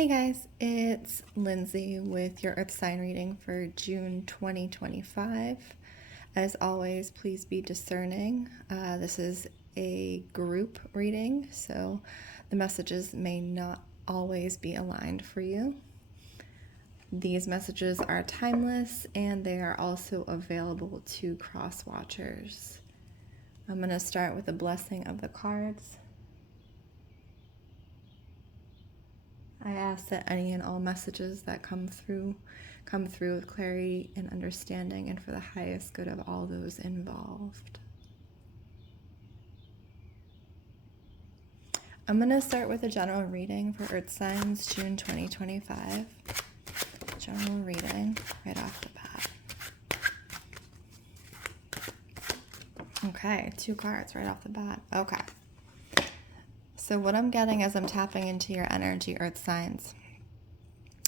Hey guys, it's Lindsay with your Earth sign reading for June 2025. As always, please be discerning. This is a group reading, so the messages may not always be aligned for you. These messages are timeless and they are also available to cross watchers. I'm going to start with a blessing of the cards. I ask that any and all messages that come through with clarity and understanding and for the highest good of all those involved. I'm going to start with a general reading for Earth signs, June 2025. General reading right off the bat. Okay, 2 cards right off the bat. Okay. So what I'm getting as I'm tapping into your energy, Earth signs,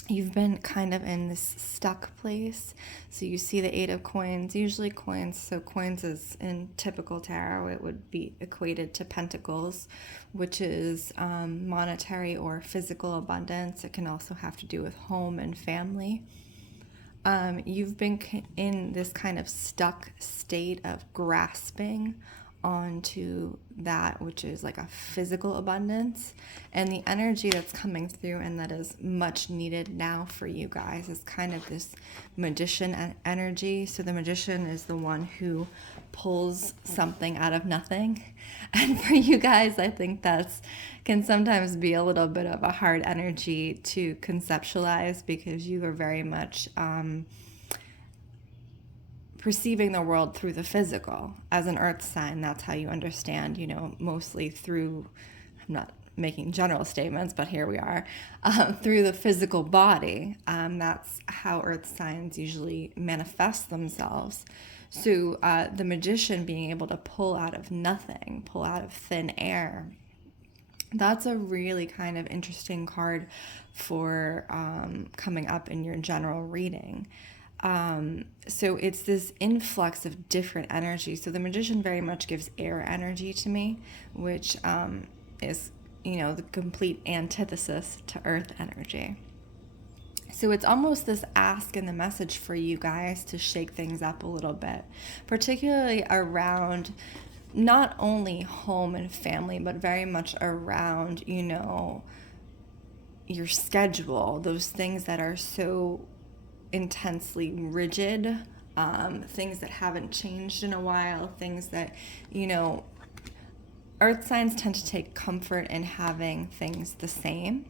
you've been kind of in this stuck place. So you see the 8 of coins, usually coins. So coins is in typical tarot, it would be equated to pentacles, which is monetary or physical abundance. It can also have to do with home and family. You've been in this kind of stuck state of grasping onto that which is like a physical abundance, and the energy that's coming through and that is much needed now for you guys is kind of this magician energy. So the magician is the one who pulls something out of nothing, and for you guys I think that's can sometimes be a little bit of a hard energy to conceptualize because you are very much perceiving the world through the physical. As an earth sign, that's how you understand, mostly through, I'm not making general statements, but here we are, through the physical body. That's how earth signs usually manifest themselves. So the magician being able to pull out of nothing, pull out of thin air, that's a really kind of interesting card for coming up in your general reading. So it's this influx of different energy. So the magician very much gives air energy to me, which is, the complete antithesis to earth energy. So it's almost this ask in the message for you guys to shake things up a little bit, particularly around not only home and family, but very much around, your schedule, those things that are so intensely rigid, things that haven't changed in a while, things that, earth signs tend to take comfort in having things the same.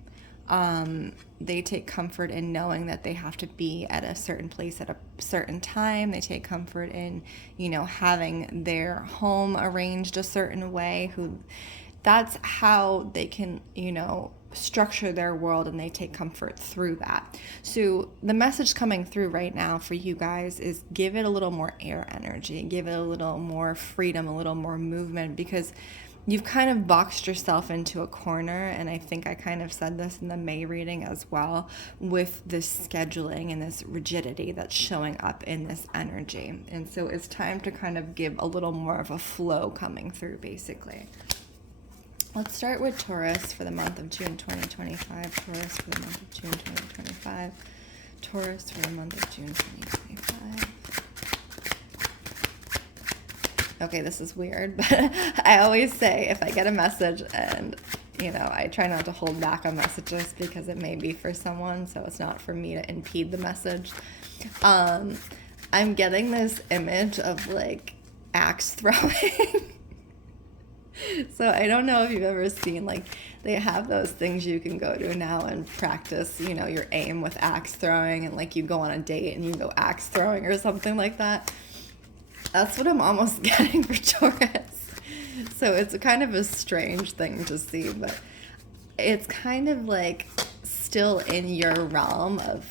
They take comfort in knowing that they have to be at a certain place at a certain time. They take comfort in, having their home arranged a certain way. That's how they can, structure their world, and they take comfort through that. So the message coming through right now for you guys is give it a little more air energy, give it a little more freedom, a little more movement, because you've kind of boxed yourself into a corner. And I think I kind of said this in the May reading as well, with this scheduling and this rigidity that's showing up in this energy. And so it's time to kind of give a little more of a flow coming through, basically. Let's start with Taurus for the month of June 2025. Taurus for the month of June 2025. Taurus for the month of June 2025. Okay, this is weird, but I always say if I get a message and, I try not to hold back on messages because it may be for someone, so it's not for me to impede the message. I'm getting this image of like axe throwing. So I don't know if you've ever seen, they have those things you can go to now and practice, your aim with axe throwing, and you go on a date and you go axe throwing or something like that. That's what I'm almost getting for Taurus. So it's kind of a strange thing to see, but it's kind of still in your realm of,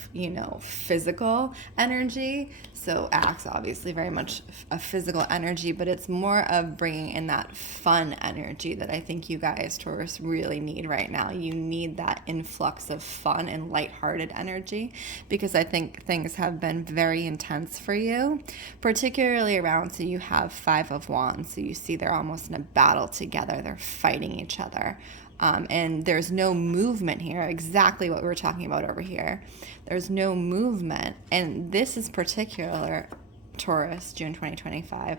physical energy. So axe, obviously very much a physical energy, but it's more of bringing in that fun energy that I think you guys, Taurus, really need right now. You need that influx of fun and lighthearted energy, because I think things have been very intense for you, particularly around, so you have 5 of Wands. So you see they're almost in a battle together. They're fighting each other. And there's no movement here, exactly what we were talking about over here. There's no movement. And this is particular, Taurus, June 2025.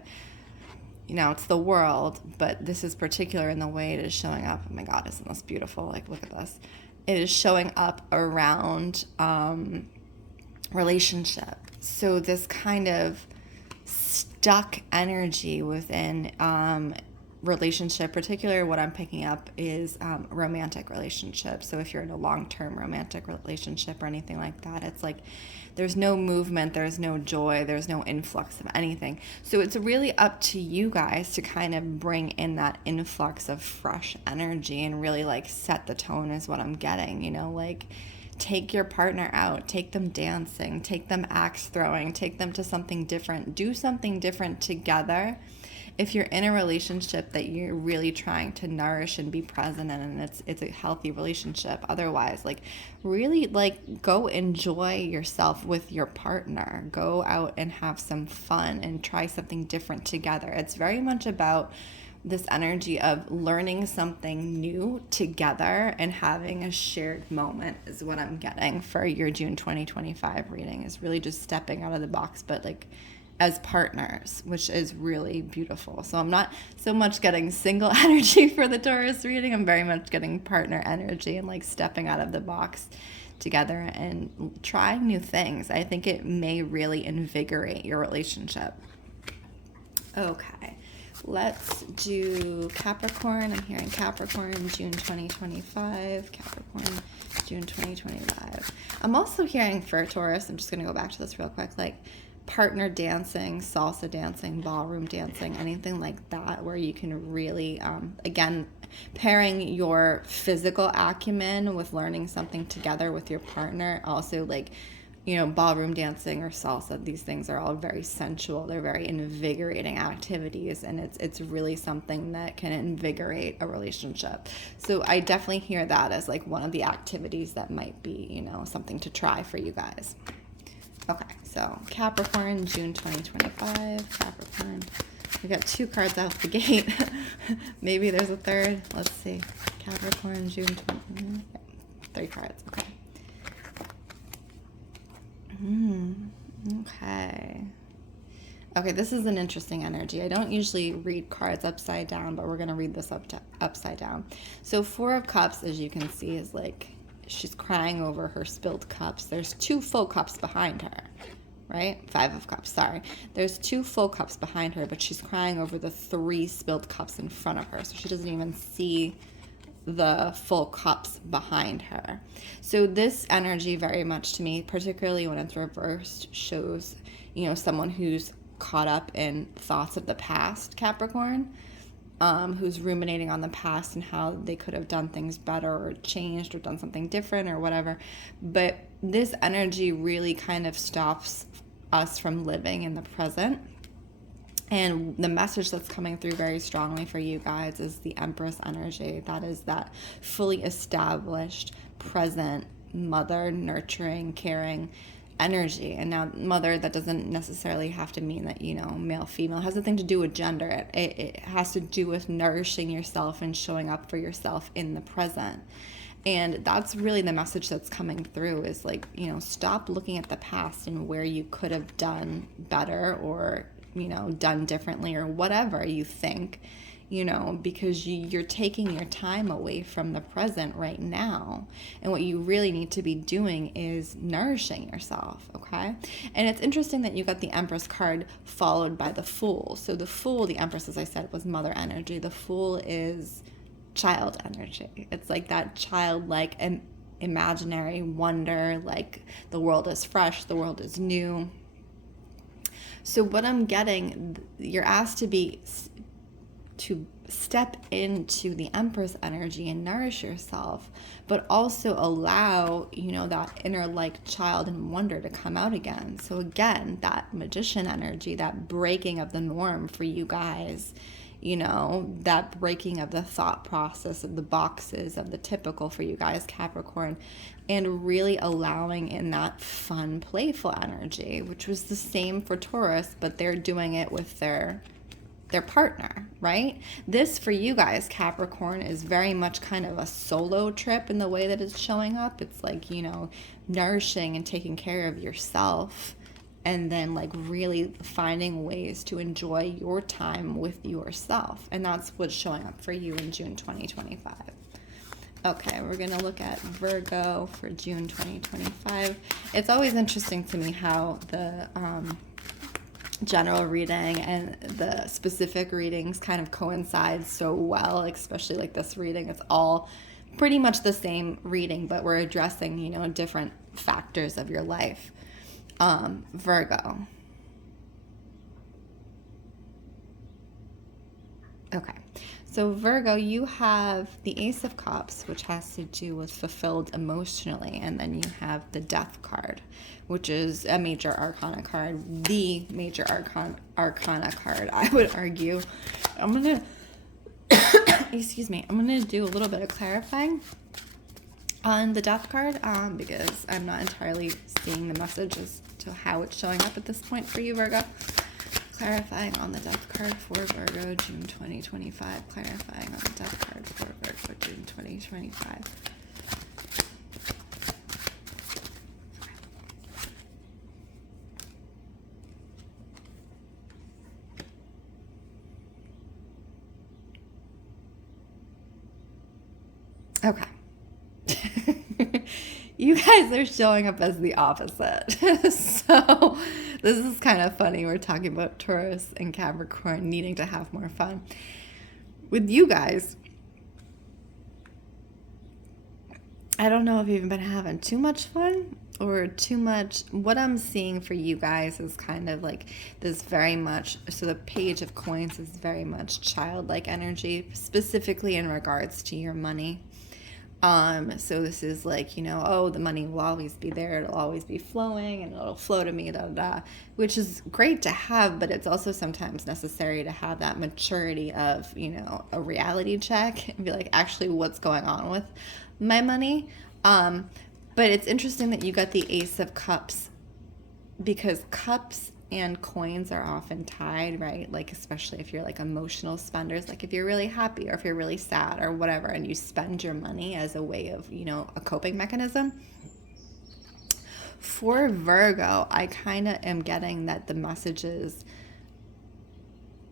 You know, it's the world, but this is particular in the way it is showing up. Oh my God, isn't this beautiful? Like, look at this. It is showing up around relationship. So this kind of stuck energy within relationship, particularly what I'm picking up is romantic relationships. So if you're in a long-term romantic relationship or anything like that, it's like there's no movement, there's no joy, there's no influx of anything. So it's really up to you guys to kind of bring in that influx of fresh energy and really like set the tone is what I'm getting, you know, like take your partner out, take them dancing, take them axe throwing, take them to something different, do something different together. If you're in a relationship that you're really trying to nourish and be present in, and it's a healthy relationship, otherwise, like really like go enjoy yourself with your partner. Go out and have some fun and try something different together. It's very much about this energy of learning something new together and having a shared moment is what I'm getting for your June 2025 reading, is really just stepping out of the box, but like as partners, which is really beautiful. So I'm not so much getting single energy for the Taurus reading. I'm very much getting partner energy and like stepping out of the box together and trying new things. I think it may really invigorate your relationship. Okay, let's do Capricorn. I'm hearing Capricorn, June 2025. Capricorn, June 2025. I'm also hearing for Taurus, I'm just going to go back to this real quick, like partner dancing, salsa dancing, ballroom dancing, anything like that, where you can really, again, pairing your physical acumen with learning something together with your partner. Also, like, you know, ballroom dancing or salsa, these things are all very sensual. They're very invigorating activities, and it's really something that can invigorate a relationship. So I definitely hear that as like one of the activities that might be, you know, something to try for you guys. Okay, so Capricorn, June 2025, Capricorn. We got 2 cards out the gate. Maybe there's a third. Let's see. Capricorn, June 2025. 3 cards, okay. Okay. Okay, this is an interesting energy. I don't usually read cards upside down, but we're going to read this upside down. So 4 of Cups, as you can see, is like she's crying over her spilled cups. There's 2 full cups behind her, right? 5 of Cups, sorry. There's 2 full cups behind her, but she's crying over the 3 spilled cups in front of her. So she doesn't even see the full cups behind her. So this energy very much to me, particularly when it's reversed, shows, you know, someone who's caught up in thoughts of the past, Capricorn, who's ruminating on the past and how they could have done things better or changed or done something different or whatever. But this energy really kind of stops us from living in the present. And the message that's coming through very strongly for you guys is the Empress energy. That is that fully established, present, mother, nurturing, caring energy. And now mother, that doesn't necessarily have to mean that, you know, male, female. It has nothing to do with gender. It has to do with nourishing yourself and showing up for yourself in the present. And that's really the message that's coming through is like, you know, stop looking at the past and where you could have done better or, you know, done differently or whatever you think, you know, because you're taking your time away from the present right now. And what you really need to be doing is nourishing yourself, okay? And it's interesting that you got the Empress card followed by the Fool. So the Fool, the Empress, as I said, was mother energy. The Fool is child energy. It's like that childlike and imaginary wonder, like the world is fresh, the world is new. So what I'm getting, you're asked to step into the Empress energy and nourish yourself, but also allow, you know, that inner like child and wonder to come out again. So again, that Magician energy, that breaking of the norm for you guys, you know, that breaking of the thought process of the boxes of the typical for you guys, Capricorn, and really allowing in that fun, playful energy, which was the same for Taurus, but they're doing it with their their partner, right? This for you guys, Capricorn, is very much kind of a solo trip in the way that it's showing up. It's like, you know, nourishing and taking care of yourself, and then like really finding ways to enjoy your time with yourself. And that's what's showing up for you in June 2025. Okay, we're going to look at Virgo for June 2025. It's always interesting to me how the general reading and the specific readings kind of coincide so well, especially like this reading. It's all pretty much the same reading, but we're addressing, you know, different factors of your life. Virgo. Okay. So Virgo, you have the Ace of Cups, which has to do with fulfilled emotionally, and then you have the Death card, which is a major arcana card, the major arcana card, I would argue. I'm going to, excuse me, I'm going to do a little bit of clarifying on the Death card because I'm not entirely seeing the message as to how it's showing up at this point for you, Virgo. Clarifying on the Death card for Virgo, June 2025. Clarifying on the Death card for Virgo, June 2025. Okay. You guys are showing up as the opposite. So this is kind of funny. We're talking about Taurus and Capricorn needing to have more fun. With you guys, I don't know if you've been having too much fun or too much. What I'm seeing for you guys is kind of like this very much, so the Page of Coins is very much childlike energy, specifically in regards to your money. So this is like, you know, oh, the money will always be there. It'll always be flowing and it'll flow to me, which is great to have, but it's also sometimes necessary to have that maturity of, you know, a reality check and be like, actually, what's going on with my money? But it's interesting that you got the Ace of Cups, because cups and coins are often tied, right? Like, especially if you're like emotional spenders, like if you're really happy or if you're really sad or whatever, and you spend your money as a way of, you know, a coping mechanism. For Virgo, I kind of am getting that the message is,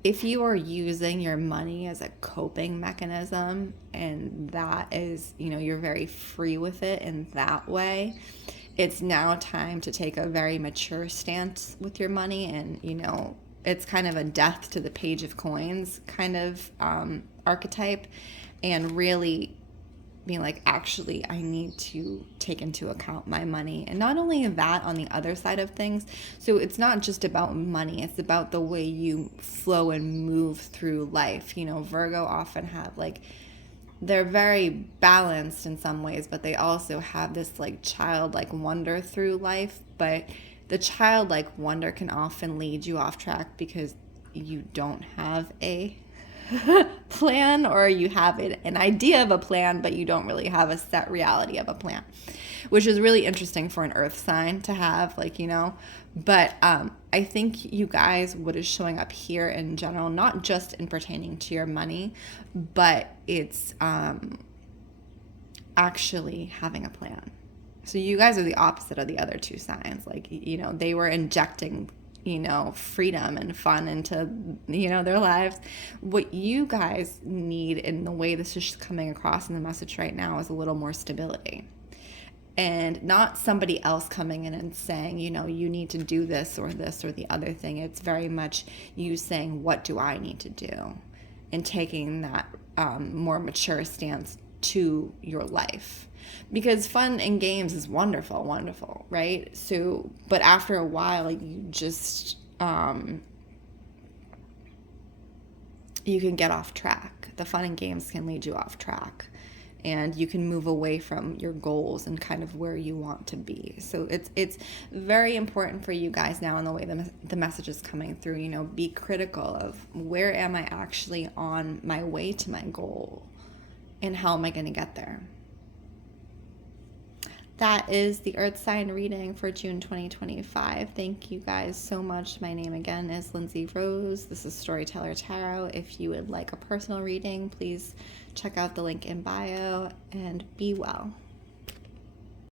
if you are using your money as a coping mechanism, and that is, you know, you're very free with it in that way, it's now time to take a very mature stance with your money. And, you know, it's kind of a death to the Page of Coins kind of archetype, and really being like, actually, I need to take into account my money. And not only that, on the other side of things, so it's not just about money, it's about the way you flow and move through life. You know, Virgo often have like, they're very balanced in some ways, but they also have this like childlike wonder through life. But the childlike wonder can often lead you off track because you don't have a plan, or you have an idea of a plan, but you don't really have a set reality of a plan, which is really interesting for an earth sign to have, like, you know. But I think you guys, what is showing up here in general, not just in pertaining to your money, but it's actually having a plan. So you guys are the opposite of the other two signs. Like, you know, they were injecting, you know, freedom and fun into, you know, their lives. What you guys need, in the way this is coming across in the message right now, is a little more stability. And not somebody else coming in and saying, you know, you need to do this or the other thing. It's very much you saying, what do I need to do? And taking that more mature stance to your life. Because fun and games is wonderful, right? So, but after a while, you just, you can get off track. The fun and games can lead you off track. And you can move away from your goals and kind of where you want to be. So it's very important for you guys now, in the way the message is coming through. You know, be critical of, where am I actually on my way to my goal, and how am I going to get there? that is the Earth sign reading for June 2025. Thank you guys so much. My name again is Lindsey Rose. This is Storyteller Tarot. If you would like a personal reading, please check out the link in bio, and be well.